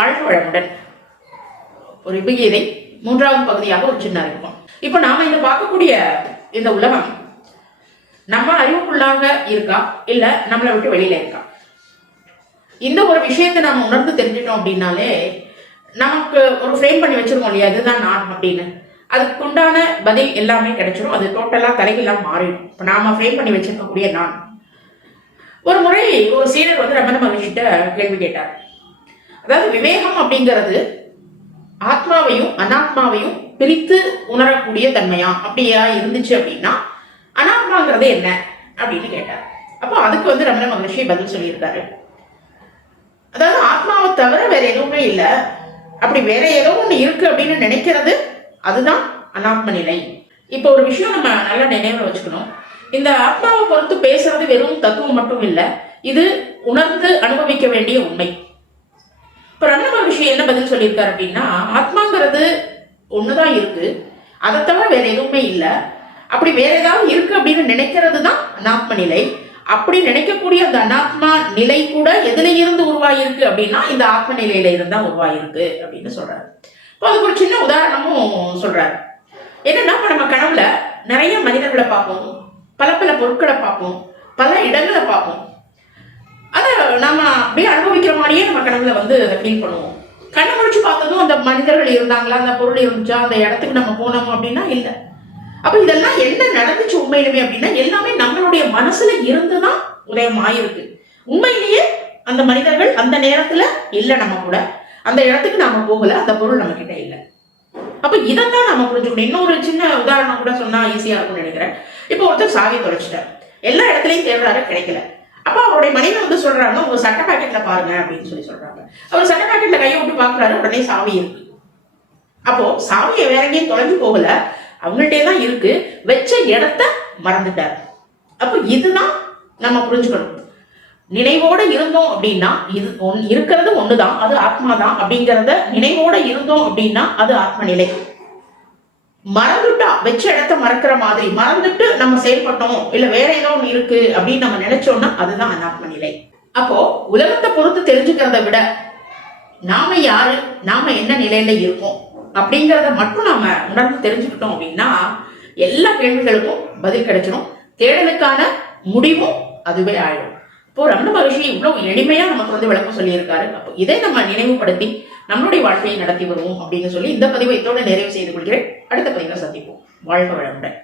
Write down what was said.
வாழ்க வளமுடன். ஒரு விபகீதை மூன்றாவது பகுதியாக ஒரு சின்ன அறிமுகம். இப்ப நாம இந்த பார்க்கக்கூடிய இந்த உலகம் நம்ம அறிவுக்குள்ளாக இருக்கா இல்ல நம்மளை விட்டு வெளியில இருக்கா? இந்த ஒரு விஷயத்தை நாம உணர்ந்து தெரிஞ்சிட்டோம் அப்படின்னாலே நமக்கு ஒரு ஃப்ரேம் பண்ணி வச்சிருக்கோம் இல்லையா, இதுதான் நான் அப்படின்னு, அதுக்கு உண்டான பதில் எல்லாமே கிடைச்சிடும். அது டோட்டலா தலைகெல்லாம் மாறிடும். இப்ப நாம ஃப்ரேம் பண்ணி வச்சிருக்கக்கூடிய நான். ஒரு முறை ஒரு சீடர் வந்து ரமண மகர்ஷிட்ட கேள்வி கேட்டார். அதாவது விவேகம் அப்படிங்கிறது ஆத்மாவையும் அனாத்மாவையும் பிரித்து உணரக்கூடிய தன்மையா அப்படியா இருந்துச்சு அப்படின்னா அனாத்மாங்கிறது என்ன அப்படின்னு கேட்டார். அப்போ அதுக்கு வந்து ரமண மகர்ஷி பதில் சொல்லியிருக்காரு. அதாவது ஆத்மாவை தவிர வேற எதுவுமே இல்லை, அப்படி வேற ஏதோ ஒண்ணு இருக்கு அப்படின்னு நினைக்கிறது அதுதான் அனாத்ம நிலை. இப்போ ஒரு விஷயம் நம்ம நல்லா நினைவுல வச்சுக்கணும். இந்த ஆத்மாவை பொறுத்து பேசுறது வெறும் தத்துவம் மட்டும் இல்லை, இது உணர்ந்து அனுபவிக்க வேண்டிய உண்மை. இப்ப ரமண மகர்ஷி என்ன பதில் சொல்லியிருக்காரு அப்படின்னா, ஆத்மாங்கிறது ஒண்ணுதான் இருக்கு, அதை தவிர வேற எதுவுமே இல்லை, அப்படி வேற ஏதாவது இருக்கு அப்படின்னு நினைக்கிறது தான் அனாத்ம நிலை. அப்படி நினைக்கக்கூடிய அந்த அனாத்மா நிலை கூட எதுல இருந்து உருவாயிருக்கு அப்படின்னா இந்த ஆத்ம நிலையில இருந்தா உருவாயிருக்கு அப்படின்னு சொல்றாரு. இப்போ அதுக்கு ஒரு சின்ன உதாரணமும் சொல்றாரு. என்னன்னா, இப்ப நம்ம கனவுல நிறைய மனிதர்களை பார்ப்போம், பல பல பொருட்களை பார்ப்போம், பல இடங்களை பார்ப்போம். அதை நாம அப்படியே அனுபவிக்கிற மாதிரியே நம்ம கனவுல வந்து அதை ஃபீல் பண்ணுவோம். கண்ணை முடிச்சு பார்த்ததும் அந்த மனிதர்கள் இருந்தாங்களா, அந்த பொருள் இருந்துச்சா, அந்த இடத்துக்கு நம்ம போனோம் அப்படின்னா இல்லை. அப்ப இதெல்லாம் என்ன நடந்துச்சு உண்மையிலுமே அப்படின்னா எல்லாமே நம்மளுடைய மனசுல இருந்துதான் உதயமாயிருக்கு. உண்மையிலேயே அந்த மனிதர்கள் அந்த நேரத்துல இல்ல, நம்ம கூட அந்த இடத்துக்கு நாம போகல, அந்த பொருள் நம்ம கிட்ட இல்லை. அப்ப இதைத்தான் நம்ம புரிஞ்சுக்கணும். இன்னொரு சின்ன உதாரணம் கூட சொன்னா ஈஸியா இருக்கும்னு நினைக்கிறேன். இப்போ ஒருத்தர் சாவியை தொலைச்சிட்டார், எல்லா இடத்துலயும் தேடுறாரு, கிடைக்கல. அப்ப அவருடைய மனைவி வந்து சொல்றாங்க, உங்க சட்டை பாக்கெட்ல பாருங்க அப்படின்னு சொல்றாங்க. அவர் சட்டை பாக்கெட்ல கையை விட்டு பாக்குறாரு, உடனே சாவி இருக்கு. அப்போ சாவியை வேற எங்கேயும் தொலைஞ்சு போகல, அவங்கள்ட்டே தான் இருக்கு, வச்ச இடத்த மறந்துட்டார். அப்போ இதுதான் நம்ம புரிஞ்சுக்கணும். நினைவோட இருந்தோம் அப்படின்னா இது இருக்கிறது ஒண்ணுதான், அது ஆத்மா தான் அப்படிங்கிறத நினைவோட இருந்தோம் அப்படின்னா அது ஆத்ம நிலை. மறந்துட்டா வச்ச இடத்த மறக்கிற மாதிரி மறந்துட்டு நம்ம செயல்பட்டோம், இல்ல வேற ஏதோ ஒண்ணு இருக்கு அப்படின்னு நம்ம நினைச்சோம்னா அதுதான் அனாத்ம நிலை. அப்போ உலகத்தை பொறுத்து தெரிஞ்சுக்கிறத விட நாம யாரு, நாம என்ன நிலையில இருக்கோம் அப்படிங்கிறத மட்டும் நாம உணர்ந்து தெரிஞ்சுக்கிட்டோம் அப்படின்னா எல்லா கேள்விகளுக்கும் பதில் கிடைச்சிடும், தேடலுக்கான முடிவும் அதுவே ஆயிடும். இப்போ ரமண மகர்ஷி இவ்வளவு எளிமையா நமக்கு வந்து விளக்கம் சொல்லியிருக்காரு. அப்போ இதை நம்ம நினைவுபடுத்தி நம்மளுடைய வாழ்க்கையை நடத்தி வருவோம் அப்படின்னு சொல்லி இந்த பதிவை இதோட நிறைவு செய்து கொள்கிறேன். அடுத்த பதிவை சந்திப்போம். வாழ்க வளமுடன்.